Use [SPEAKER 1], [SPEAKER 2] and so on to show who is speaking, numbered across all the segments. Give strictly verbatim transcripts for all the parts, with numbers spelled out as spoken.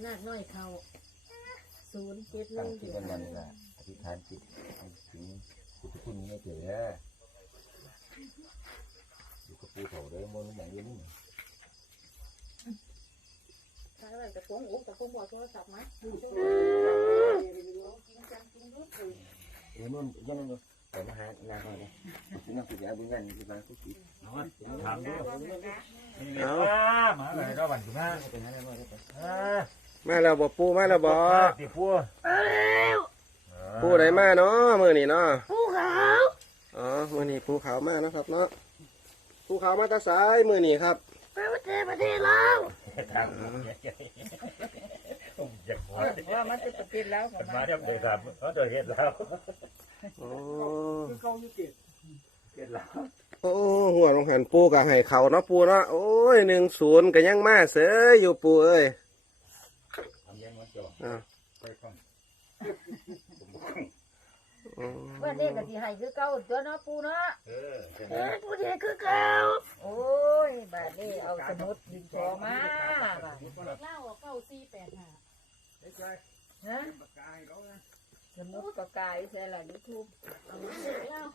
[SPEAKER 1] หน้าน้อยเขาศูนย์เจ็ดห
[SPEAKER 2] ตั้
[SPEAKER 1] นึ่
[SPEAKER 2] ง
[SPEAKER 1] ง
[SPEAKER 2] จิตวันนั้นละอธิษฐานจิตถึงพุทธคุณไม่เจออยู่กับปูเถาเลยมันอย่างนี้นี่
[SPEAKER 3] ถ้าเราจะพงอุกจะพงบอกโทรศัพท์ไหม
[SPEAKER 2] เออมันยังไงแต่มาหางานหน่อยนะที่นั่งคุยกับบุญงานที่บ้านกุฏิ
[SPEAKER 4] ถามดูเอามาเลยก็วันจุน่า
[SPEAKER 2] เป็นอะไรมาได้ไป
[SPEAKER 5] มาแล้วบ่ปูมาแล้วบ่
[SPEAKER 4] ตีพัว
[SPEAKER 5] ปูไหนมาเนาะมื้อนี้เนาะปูขาวอ๋อมื้อนี้ปูขาวมานะครับเนาะปูขาวมาแตะสายมื้อนี้ครับ
[SPEAKER 4] ทางผมอยากหัว
[SPEAKER 3] ว่ามันจะติดแล้ว
[SPEAKER 4] มันมาเรียบเลยครับเขาจะเห็นแล้ว
[SPEAKER 5] โอ้
[SPEAKER 4] เห็นแล้ว
[SPEAKER 5] โอ้หัวลงหันปูก็ให้เขาเนาะปูเนาะโอ้ยหนึ่งศูนย์ก็ยังมาเสยอยู่ปูเอ้ย
[SPEAKER 4] ทำยังมันจ่อ
[SPEAKER 5] อ่า
[SPEAKER 4] ไปข้าง
[SPEAKER 5] อืม
[SPEAKER 3] เมื่อเด็กก็สิให้คือเก่าตัวเนาะปูเนาะ
[SPEAKER 4] เออ
[SPEAKER 3] เออปูเด็กคือเก่าโอ้ยบาดนี้เอาสมุดดินสอมาบาด
[SPEAKER 1] เล่าเก้าสี่แปดห้า
[SPEAKER 3] ฮะสมุดก็กายใช่ละยูทูบ
[SPEAKER 1] เล่า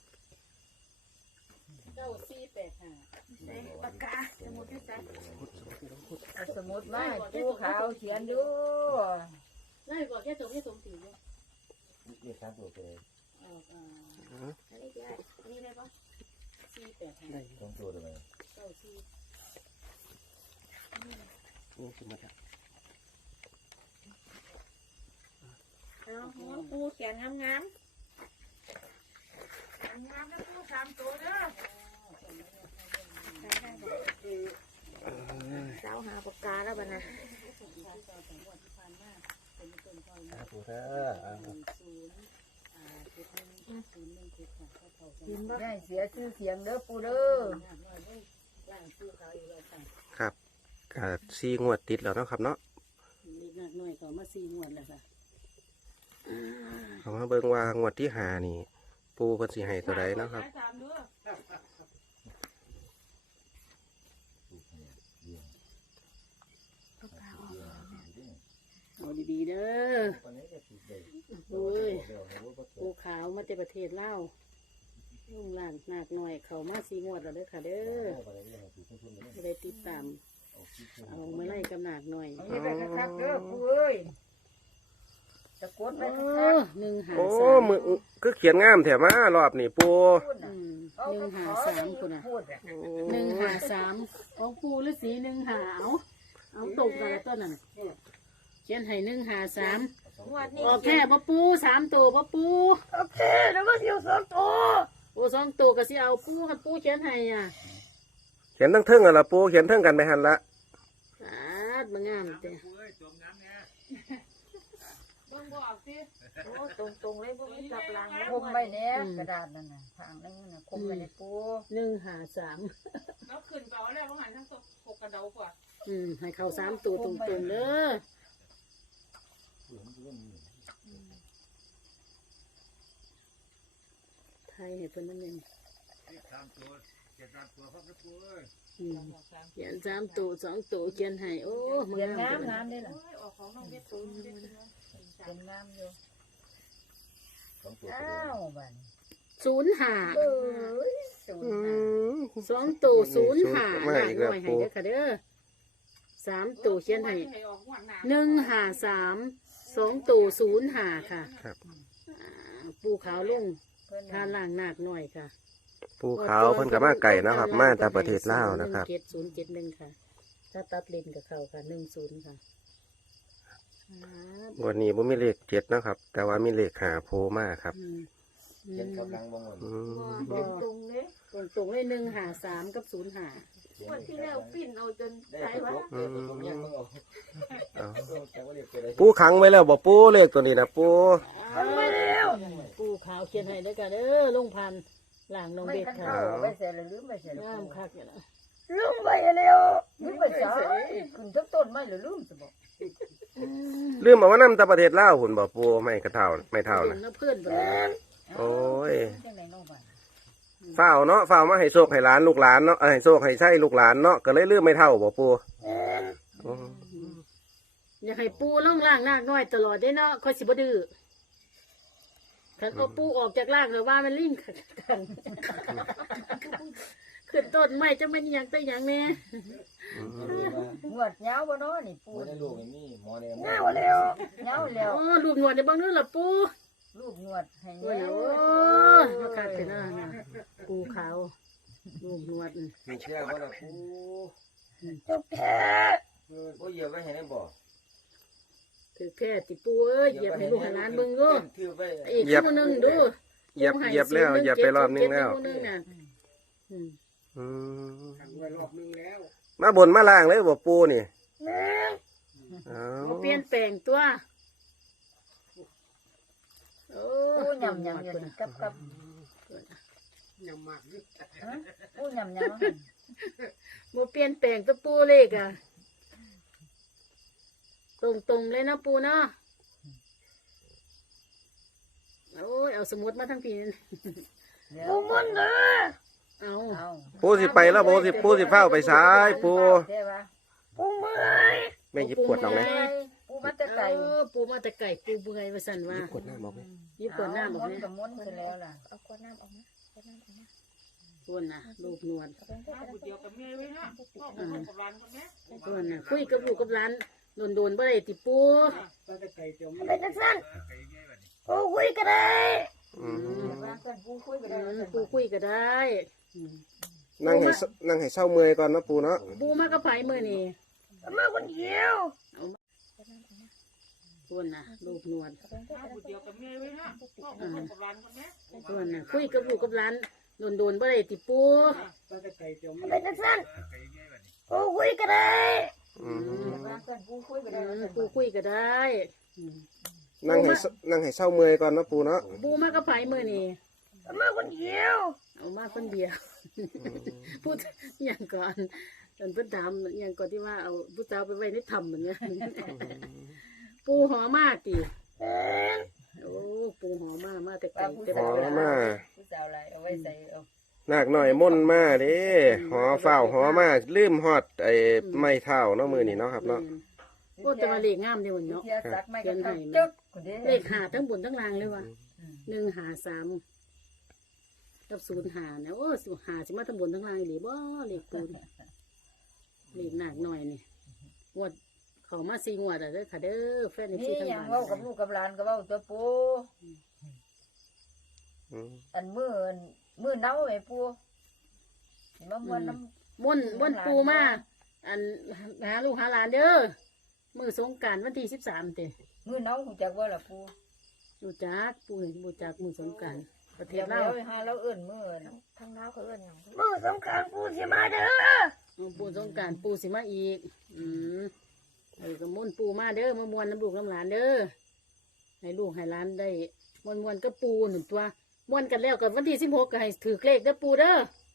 [SPEAKER 1] เก้าสี่แปดห้าปากกาสมุดที่ใส่
[SPEAKER 3] เอาสมุดมาให้ปูขาวเขียนอยู่
[SPEAKER 1] ไล่ก่อนแค่ตรงแค่ตรงสี่เลย
[SPEAKER 2] เรียกสามตัวไปเลย
[SPEAKER 1] เอออ่าอันนี้ได้อันนี้ได้ปะสี่แปดห้า
[SPEAKER 2] สองตัวทำไม
[SPEAKER 1] เก้าสี่
[SPEAKER 5] นี่คือมาจาก
[SPEAKER 1] เอาหัวปูเขียนงามงามงามแล้วปูสามตัวเด้อเจ้าหาปากกาแล้วบ้านะ
[SPEAKER 2] สามตัวเถอะ
[SPEAKER 3] ได้เสียชื่อเสียงเด้อปูเด้อ
[SPEAKER 5] ครับก็สี่งวดติดแล้วเนาะครับเนาะ
[SPEAKER 1] หนักหน่อยก็มาสี่งวดแล้วค่ะ
[SPEAKER 5] เอามาเบิ่งว่างวดที่หานี่ ปูเพิ่นสิให้ตัวใดเนาะครับ
[SPEAKER 1] เอาดีๆเด้อโอ้ยปูขาวมาจากประเทศลาวลุงหลานหนักหน่อยเขามาสี่งวดแล้วเด้อค่ะเด้อจะได้ติดตามเอามาไล่กำหนักหน่อย
[SPEAKER 3] เอานี่ไปคักๆเด้อปูเอ้ยตะโกนไปคัก
[SPEAKER 1] หนึ่งหา
[SPEAKER 5] โอ้
[SPEAKER 1] สาม
[SPEAKER 5] มือคือเขียนงามแถมารอบนี่ปู
[SPEAKER 3] ๆพูด
[SPEAKER 1] อื
[SPEAKER 3] น่ะ
[SPEAKER 1] ม
[SPEAKER 3] เอา
[SPEAKER 1] หนึ่ง
[SPEAKER 3] ไป
[SPEAKER 1] หา
[SPEAKER 3] ขอ
[SPEAKER 1] สามคนน่ะ
[SPEAKER 3] พูดอ่ะ
[SPEAKER 1] หนึ่งหาสามของปูฤาษีหนึ่งหาเอาเอาตกกันแล้วต้นนั่นเขียนให้หนึ่งหาสาม
[SPEAKER 3] งวดนี้
[SPEAKER 1] โอเคปะปูสามตัวปะปู
[SPEAKER 3] โอเคแล้วก็เสียวสองตัว
[SPEAKER 1] โอ้สองตัวก็สิเอาปูกันปูเขียนให้อ่ะ
[SPEAKER 5] เขียนทั้งเทิงกันละปูเขียนเทิงกันไปหันละ
[SPEAKER 1] สาดมางามเจ้
[SPEAKER 3] โอ้ตรงๆเลยพวกนี้กลับหลังคมไว้เนี่ยกระดาษนั่นน่ะทางนั้นน่ะคมไว้ในปู
[SPEAKER 1] หนึ่งหาสาม
[SPEAKER 6] แล้วขึ้นต่อแล้วว่าหันทั้งตกหกกระเดากว่า
[SPEAKER 1] อืมให้เขาสามตัวตรงๆเด้อไทยเนี่ยเพิ่นนั่นเอง
[SPEAKER 4] สามตัวเจ็ดสามตัวพักกระปุย
[SPEAKER 1] อืมเขียนสามตัวสองตัวเขียนให้โอ้มา
[SPEAKER 3] เขียน
[SPEAKER 1] งาง
[SPEAKER 3] าม
[SPEAKER 1] ม
[SPEAKER 3] งามเลยล่ะ
[SPEAKER 6] เฮ้ยออกของน้องเด็ดตูนเด็ดตูน
[SPEAKER 3] เขียนงามอยู่
[SPEAKER 2] สองตัว
[SPEAKER 3] อ้าวบัด
[SPEAKER 1] ศูนย์หา
[SPEAKER 3] เอ้ยศูน
[SPEAKER 5] อื
[SPEAKER 3] ย์ห้า
[SPEAKER 5] ม
[SPEAKER 1] สองตัวศูนย์หา
[SPEAKER 5] มา
[SPEAKER 1] หน่
[SPEAKER 5] อีก
[SPEAKER 1] ห
[SPEAKER 5] แล้ว
[SPEAKER 1] น่อยให้
[SPEAKER 5] ปู
[SPEAKER 1] เด้อค่ะเด้อสามตัวเขียนให้
[SPEAKER 6] ให้ออกหัวหนา
[SPEAKER 1] หนึ่งหาสามสองตัวศูนย์หาค่ะ
[SPEAKER 5] ครับ
[SPEAKER 1] อ่าปูขาวลุง
[SPEAKER 3] เพิ่น
[SPEAKER 1] ทานล่างหนักหน่อยค่ะ
[SPEAKER 5] ปูขาวเพิ่นก็มาไก่นาะครับ มาจากประเทศลาวนะครับ
[SPEAKER 1] เจ็ดศูนย์เจ็ดหนึ่งค่ะ ถ้าตัดเลนกับเขาค่ะหนึ่งศูนย์ค่ะครับ
[SPEAKER 5] วันนี้ผมมีเลขเจ็ดนะครับ แต่ว่ามีเลขหาโพมาครับ
[SPEAKER 1] อืม
[SPEAKER 2] เขียนกับลังบ้าง
[SPEAKER 5] อืม
[SPEAKER 3] บอกตรงเลย
[SPEAKER 1] ตรงตรงๆเลยหนึ่งหาสามกับศูนย์หา
[SPEAKER 3] วันที่แล้วปิ้นเอาจน
[SPEAKER 2] ได้
[SPEAKER 3] ตาย
[SPEAKER 2] ตัว
[SPEAKER 3] วะ
[SPEAKER 2] เดี๋ยวตัวยังต้องเอา
[SPEAKER 5] เอา
[SPEAKER 2] แต่ว่าเรียกตัวอะไร
[SPEAKER 5] ปูขังไว้แล้วบ่ปูเลขตัวนี้นะปู
[SPEAKER 3] ไม่แล้ว
[SPEAKER 1] ปูขาวเขียนให้ด้วยกันเด้อลุงพันธุ์หลังน้อง
[SPEAKER 3] ไม่
[SPEAKER 1] เบ็ด
[SPEAKER 3] กัน
[SPEAKER 1] ค่ะ
[SPEAKER 3] เข้าไม่เสร็จเลยลืมไม่เสร็จ
[SPEAKER 1] งามคักอยู่นะ
[SPEAKER 3] ลืมไปแล้วลืมไปจ้าขึ้นทั้งต้นไม่หรือลืมสบอก
[SPEAKER 5] ลืมเอาว่านำแต่ประเทศลาวหุ่นบ่ปูไม่กระเท่าไม่เท่า
[SPEAKER 1] เห็
[SPEAKER 5] นะ
[SPEAKER 1] นแล้วเพื่อนไปเลย
[SPEAKER 5] โอ้ย
[SPEAKER 3] จังไหนน้องบ้าน
[SPEAKER 5] ฝ้าวเนาะฝ้าวมาให้โชคให้หลานลูกหลานเนาะเอ้ยให้โชคให้ใช่ลูกหลานเนาะก็เลยลืมไม่เท่าบ่ปูโอ้
[SPEAKER 1] อยากให้ปูล่องล่างนากน้อยตลอดได้เนาะค่อยสิบ่ดื้อคันเอาปูออกจากล่างแล้วว่ามันลิ่งกันขึ้นต้นไม้จะมันหยังแต่หยังแน่
[SPEAKER 3] งวดยาวบ่เนาะนี่ปู
[SPEAKER 2] บ่ได้ลูกไอ้นี่หมอเนี่ย
[SPEAKER 3] ยาวแล้วยาวแล้ว
[SPEAKER 1] อ๋อรูปหนวดในบางนู้นล่ะปู
[SPEAKER 3] ลูกงวดให้
[SPEAKER 1] โอ้ย
[SPEAKER 3] แน่
[SPEAKER 1] โอ้ยมาคัดเป็นอ่ะนะปูขาวรูปหนวด
[SPEAKER 2] มีเชื่อบ่ล่ะปู
[SPEAKER 3] จบแท้
[SPEAKER 2] โอ้ยเหยียบไว้ให้ได้บ่
[SPEAKER 1] ถือแค่ติปูเอ้ยเหยียบให้ลูกให้หลานเบิ่งดู
[SPEAKER 2] ถือไว้
[SPEAKER 1] อีกชั่วโมงหนึงดู
[SPEAKER 5] เหยียบเหยียบแล้วเหยียบไปรอบนึงแล้ว
[SPEAKER 1] ชั่โมนึงน่ะอืม
[SPEAKER 5] อืมมาบนมาล่างเลยบ่ปูนี่เอา
[SPEAKER 1] บ่เปลี่ยนแปลงตัวโอ้
[SPEAKER 3] ปูยำยำอยู่นี่กับกับยำมากปูยำยำ
[SPEAKER 1] บ่เปลี่ยนแปลงตัวปูเลขอ่ะตรงๆเลยเนาะปูเนาะโอ้ยเอาสมุดมาทั้งปีน
[SPEAKER 3] เดี๋ยวมันเด้อ
[SPEAKER 1] เอา
[SPEAKER 3] เอา
[SPEAKER 5] ปูสิไปแล้วปูสิปูสิเฝ้าไปซ้ายปู
[SPEAKER 3] เด้อวะ
[SPEAKER 5] แม่หยิบขวดลองไหม
[SPEAKER 3] ปูมาแต่ไก่
[SPEAKER 1] เออปูมาแต่ไก่ปูเบื่อยว่าสั่นว่า
[SPEAKER 5] ขวดน้ำบอกไหม
[SPEAKER 1] ยิบขวดน้ำบอก
[SPEAKER 3] ม้วน
[SPEAKER 1] เนี่ย
[SPEAKER 3] กับม้วนคือแล้วล่ะ
[SPEAKER 6] เอาขวดน้ำออกมาขวดน้ำออกมา
[SPEAKER 1] ส่วนน่ะลูกหนวด
[SPEAKER 6] เอาบุเดียวกับเมียไว้นะพ่อกับลูกกับหลานคนนี้
[SPEAKER 1] ส่วนน่ะคุยกับลูกกับหลานโดนๆบ่ได้ติปู
[SPEAKER 5] อืม
[SPEAKER 3] ว่าเพิ่นปูคุยไป
[SPEAKER 1] อื
[SPEAKER 3] ได้
[SPEAKER 1] มปูคุยก็ได้อืม
[SPEAKER 5] นั่งให้เศนั่งให้เศร้าเมื่อยก่อนนะปูเนาะ
[SPEAKER 1] ปูมากับไผมื้อนี่
[SPEAKER 3] มาคนเดียว
[SPEAKER 1] ส่วนน่ะลูกหนวด
[SPEAKER 6] เอาบุเดียวกับเมียไว้นะพ่อกับลูกกับหลานคนนี้
[SPEAKER 1] ส่วนน่ะคุยกับลูกกับหลานโดนๆบ่ได้ติปู
[SPEAKER 5] อืม
[SPEAKER 3] ว่าเพิ่นปูคุยไป
[SPEAKER 1] อื
[SPEAKER 3] ได้
[SPEAKER 1] มปูคุยก็ได้อืม
[SPEAKER 5] นั่งให้เศนั่งให้เศร้าเมื่อยก่อนนะปูเนาะ
[SPEAKER 1] ปูมากับไผมื้อนี่
[SPEAKER 3] มาคนเดียว
[SPEAKER 1] เอามาคนเดียวพูดอหย่างก่อนตอนเพิ่นถามอหย่างก่อนที่ว่าเอาผู้สาวไปไว้ในถ้ำเหมือนเนี้ยปูหอมาติโอ้ปูหอมามาแต่ไกลแต่
[SPEAKER 5] หอ
[SPEAKER 1] บ้าน
[SPEAKER 5] มา
[SPEAKER 3] ผู้สาวอะไรเอาไว้ใส่เอา
[SPEAKER 5] นาคหน่อยม่นมาเด้หอเฝ้าหอมาลืมฮอดไอ้ไม้เท้าเนาะมือนี่เนาะครับเนาะ
[SPEAKER 1] โอ้แต่ว่าเลขงามเด้อวันเนาะ
[SPEAKER 3] เทียสักไม่กันทั้งจุดคนเดียว
[SPEAKER 1] เลขหาทั้งบนทั้งล่างเลยว่ะหนึ่งหาสามกับศูนย์หาเนี่ยโอ้ศูนย์หาสิมาทั้งบนทั้งล่างอีหรือบ่เลขปูนี่เลขหนักหน่อยนี่งวดเขามาสี่งวดอะเด้อค่ะเด้อแฟนใน
[SPEAKER 3] นี่
[SPEAKER 1] ที่ทั้ง
[SPEAKER 3] ยัง
[SPEAKER 1] บ้า
[SPEAKER 3] เว้าน กับลูกกับหลานก็เว้าตัวปู
[SPEAKER 5] อืม
[SPEAKER 3] อันมือมือเน่าไอ้ปูมาม้วนน้ำ
[SPEAKER 1] ม่วนม่วนปูมาอันหาลูกหาหลานเด้อมือสงกรารวันที่สิบสามเตะ
[SPEAKER 3] มือเน่าหูจักว่าล่ะปู
[SPEAKER 1] รู้จักปูเห็นรู้จักมือสงกรารประเท
[SPEAKER 3] เดี๋ย
[SPEAKER 1] ศ
[SPEAKER 3] ว
[SPEAKER 1] ลา
[SPEAKER 3] เรา
[SPEAKER 1] ว
[SPEAKER 3] ให้เราเอื้นมือ
[SPEAKER 6] ทางลาวเขาเอิ้นหยัง
[SPEAKER 3] มือสำคัญปูสิมาเด้อ
[SPEAKER 1] เอาปูสงกรารปูสิมาอีก อืมเออก็ม่วนปูมาเด้อมามวนน้ำลูกน้ำหลานเด้อให้ลูกให้หลานได้มวนมวนๆก็ปูหนึ่งตัวม่วนกันแล้วกับวันที่สิบหกก็ให้ถือเลขเด้อปูเด้อ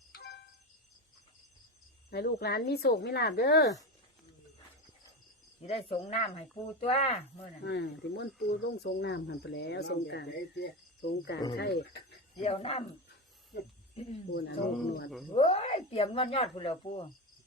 [SPEAKER 1] ให้ลูกหลานมีโศกมีลาบเด้อ
[SPEAKER 3] สิได้ส่งน้ำให้ปูตัวมื้อน่ะ
[SPEAKER 1] อ่าที่ม่วนปูลงสงน้ำหันไปแล้วสงกรารสงกรารใช่
[SPEAKER 3] เดี๋ยวน้
[SPEAKER 1] ปูน่ะลูกหนวด
[SPEAKER 3] ำโอ้ยเตรียมมันยอดพุ่นแล้วปู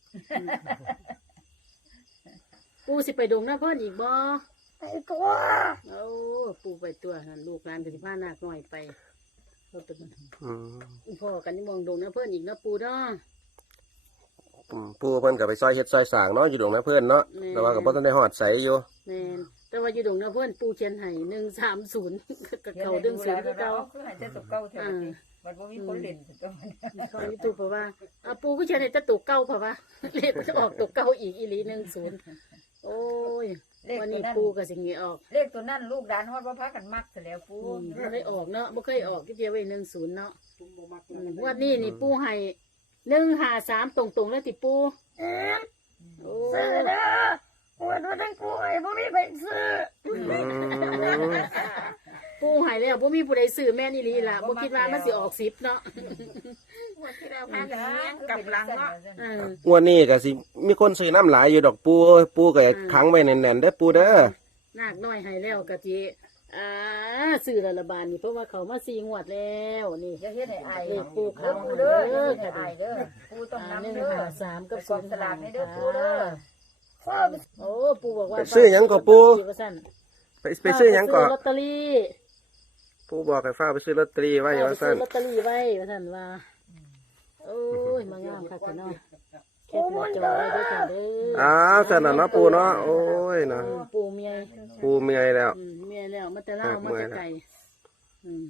[SPEAKER 1] ปูสิไปดงหน้าเพิ่นอีกบ่
[SPEAKER 3] ไปตัว
[SPEAKER 1] เอาปูไปตัวนั่นลูกหลานก็สิพานาคน้อยไปเอาไป
[SPEAKER 5] อืม
[SPEAKER 1] พ่อกันนี่มองดงหน้าเพิ่นอีกเนาะปูเนาะ
[SPEAKER 5] อืมปูเพิ่นก็ไปซอยเฮ็ดซอยสร้างเนาะอยู่ดงนะเพิ่นเนาะ
[SPEAKER 1] แม่
[SPEAKER 5] แต่ว่าก็บ่ทันได้ฮอดใสอยู่
[SPEAKER 1] แม่นแต่ว่าอยู่ดงหน้าเพิ่นปูเขียนให้หนึ่งสามศูนย์กับเขาดึงศูนย์คือเก่า
[SPEAKER 3] คือให้แต่ตัวเก่าเท่านี้มันบ่มีคนเล่นตัวมัน
[SPEAKER 1] เขายูทูบเพราะว่าอ่ะปูก็เขียนให้แต่ตกเก่าเพราะว่าเลขมันจะออกตกเก่าอีกอีหลีหนึ่งศูนย์โอ้ย
[SPEAKER 3] เลข
[SPEAKER 1] วัน
[SPEAKER 3] ตัว
[SPEAKER 1] นี้
[SPEAKER 3] นั้น
[SPEAKER 1] ปูก็สิงนี้ออก
[SPEAKER 3] เลขตัวนั้นลูกหลานฮอดบ่พากันมักซะแล้วปู
[SPEAKER 1] อืมบ่ได้ออกเนาะบ่เคยออกที่เดียวไว้หนึ่งศูนย์เนาะอืมงวันนี้นี่ปูให้หนึ่งห้าสามตรงๆแล้วติปูโอ้
[SPEAKER 3] วันว่าทั้งปูไอ้บ่มีไปซื้อ
[SPEAKER 5] อืม
[SPEAKER 1] ปูให้แล้วบ่มีผู้ใดซื้อแม่นอีหลีล่ะบ่คิดว่ามันสิออกสิบเนาะ
[SPEAKER 6] งวดที่แล้วพากันเลี้ยงกับหลังเนาะ
[SPEAKER 1] เออ
[SPEAKER 5] งวดนี้ก็สิมีคนซื้อน้ำหลายอยู่ดอกปูปูก็ขังไว้แน่นๆเด้อปูเด้อ
[SPEAKER 1] นาคน้อยให้แล้วก็สิอ่าซื้อและละบาทนี่เพราะว่าเขามาสี่งวดแล้วนี่
[SPEAKER 3] อย่าเฮ็ดให้อาย
[SPEAKER 1] เลขปู
[SPEAKER 3] เด้อ
[SPEAKER 1] เขา
[SPEAKER 3] ปู
[SPEAKER 1] เด้
[SPEAKER 3] เด้อ
[SPEAKER 1] อ
[SPEAKER 3] อย่าเฮ็ดให้อายเด้อปูต้อง
[SPEAKER 1] อ่าน
[SPEAKER 3] ำ
[SPEAKER 1] หนึ่ง
[SPEAKER 3] เด้อ
[SPEAKER 1] ห้าสามกับ
[SPEAKER 3] กองสลากให้เด้อปูเด้อ
[SPEAKER 1] โอ้ปูบอกว่า
[SPEAKER 5] ไปซื้อหยังก็ปู
[SPEAKER 1] ว่าซั่น
[SPEAKER 5] ไปไปซื้อหยังก่อน
[SPEAKER 1] ลอตเตอรี่
[SPEAKER 5] ปูบอกให้ฟ้าไปซื้อลอตเตอรี่ไว้
[SPEAKER 1] ไป
[SPEAKER 5] ว่า
[SPEAKER 1] ซื้
[SPEAKER 5] ซั่
[SPEAKER 1] อน ลอตเตอรี่ไว้ว่าซั่นว่าโอ้ยมางามค่ะพี่น้องแคปหน้าจอไว้ด้วยค่ะเด้อ
[SPEAKER 5] อ้าวซั่นน่ะเนาะปูเนาะโอ้ยเนาะ
[SPEAKER 1] อืมปูเมีย
[SPEAKER 5] ปูเมื่อยแล้ว
[SPEAKER 1] อืมเมียแล้วมาแต่เล่า
[SPEAKER 5] ครับ
[SPEAKER 1] มา
[SPEAKER 5] เมื่อย
[SPEAKER 1] แต่
[SPEAKER 5] แล้ว
[SPEAKER 1] ไก่อืม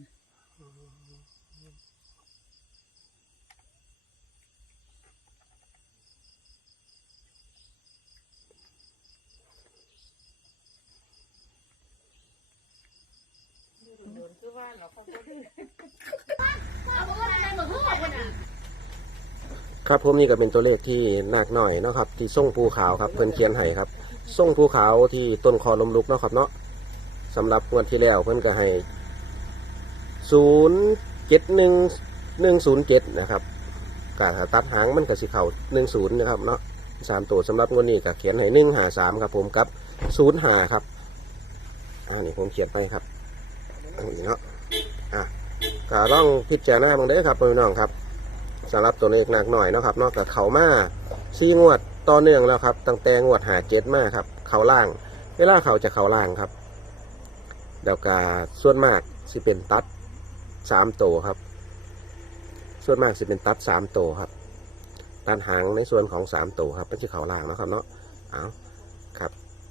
[SPEAKER 5] ครับผมนี่ก็เป็นตัวเลขที่หนักหน่อยเนาะครับที่ส่งภูขาวครับเพิ่นเขียนให้ครับส่งภูขาวที่ต้นคอลมลุกเนาะครับเนาะสำหรับงวดที่แล้วเพิ่นก็ให้ศูนย์เจ็ดหนึ่งหนึ่งศูนย์เจ็ดนะครับกาตัดหางมันก็สิเข่าหนึ่งศูนย์นะครับเนาะสามตัวสำหรับงวดนี้ก็เขียนให้หนึ่งหาสามครับผมกับศูนย์หาครับอ่านี่ผมเขียนไปครับอันนี้เนาะอ่ะก็ต้องพิจารณาบ้างเด้อครับพี่น้องครับสำหรับตัวเลขหนักหน่อยเนาะครับนอกจากเขามาซี่งวดต่อเนื่องแล้วครับตั้งแต่งวดหาเจ็ดมาครับเขาล่างเวลาเขาจะเขาล่างครับเดี๋ยวกาส่วนมากสิเป็นตัดสามตัวครับส่วนมากสิเป็นตัดสามตัวครับตัดหางในส่วนของสามตัวครับเป็นที่เขาล่างนะครับเนาะเอาครับ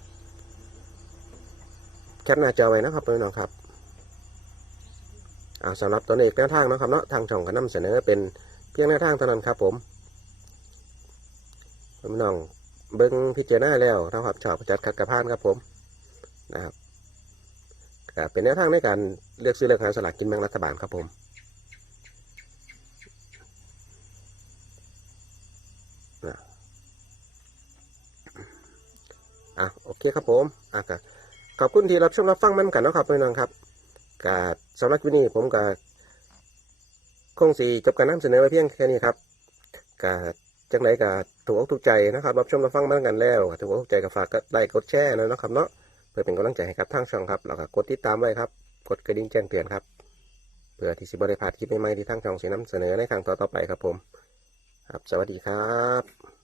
[SPEAKER 5] แคปหน้าจอไว้นะครับพี่น้องครับเอาสำหรับตัวเลขแนวทางนะครับเนาะทางช่องก็นำเสนอเป็นเพียงแนวทางเท่านั้นครับผมพี่น้องเบิ้งพิจารณาแล้วนะครับชอบจัดขัดกระพานครับผมนะครับก็เป็นแนวทางในการเลือกซื้อเลือกหาสลากกินแบ่งรัฐบาลครับผมอ่ะโอเคครับผมอ่ะก็ขอบคุณที่รับชมรับฟังมันกันนะครับพี่น้องครับก็สำหรับวันนี้ผมก็คงสีจบการนำเสนอไว้เพียงแค่นี้ครับก็จังไรก็ถูกอกถูกใจนะครับรับชมรับฟังมันกันแล้วถูกอกถูกใจก็ฝากกดไลค์กดแชร์นะครับเนาะเพื่อเป็นกำลังใจให้กับทางช่องครับแล้วก็กดติดตามไว้ครับกดกระดิ่งแจ้งเตือนครับเพื่อที่สิบได้พลาดคลิปใหม่ๆที่ทางช่องสีน้ำเสนอในครั้งต่อๆไปครับผมครับสวัสดีครับ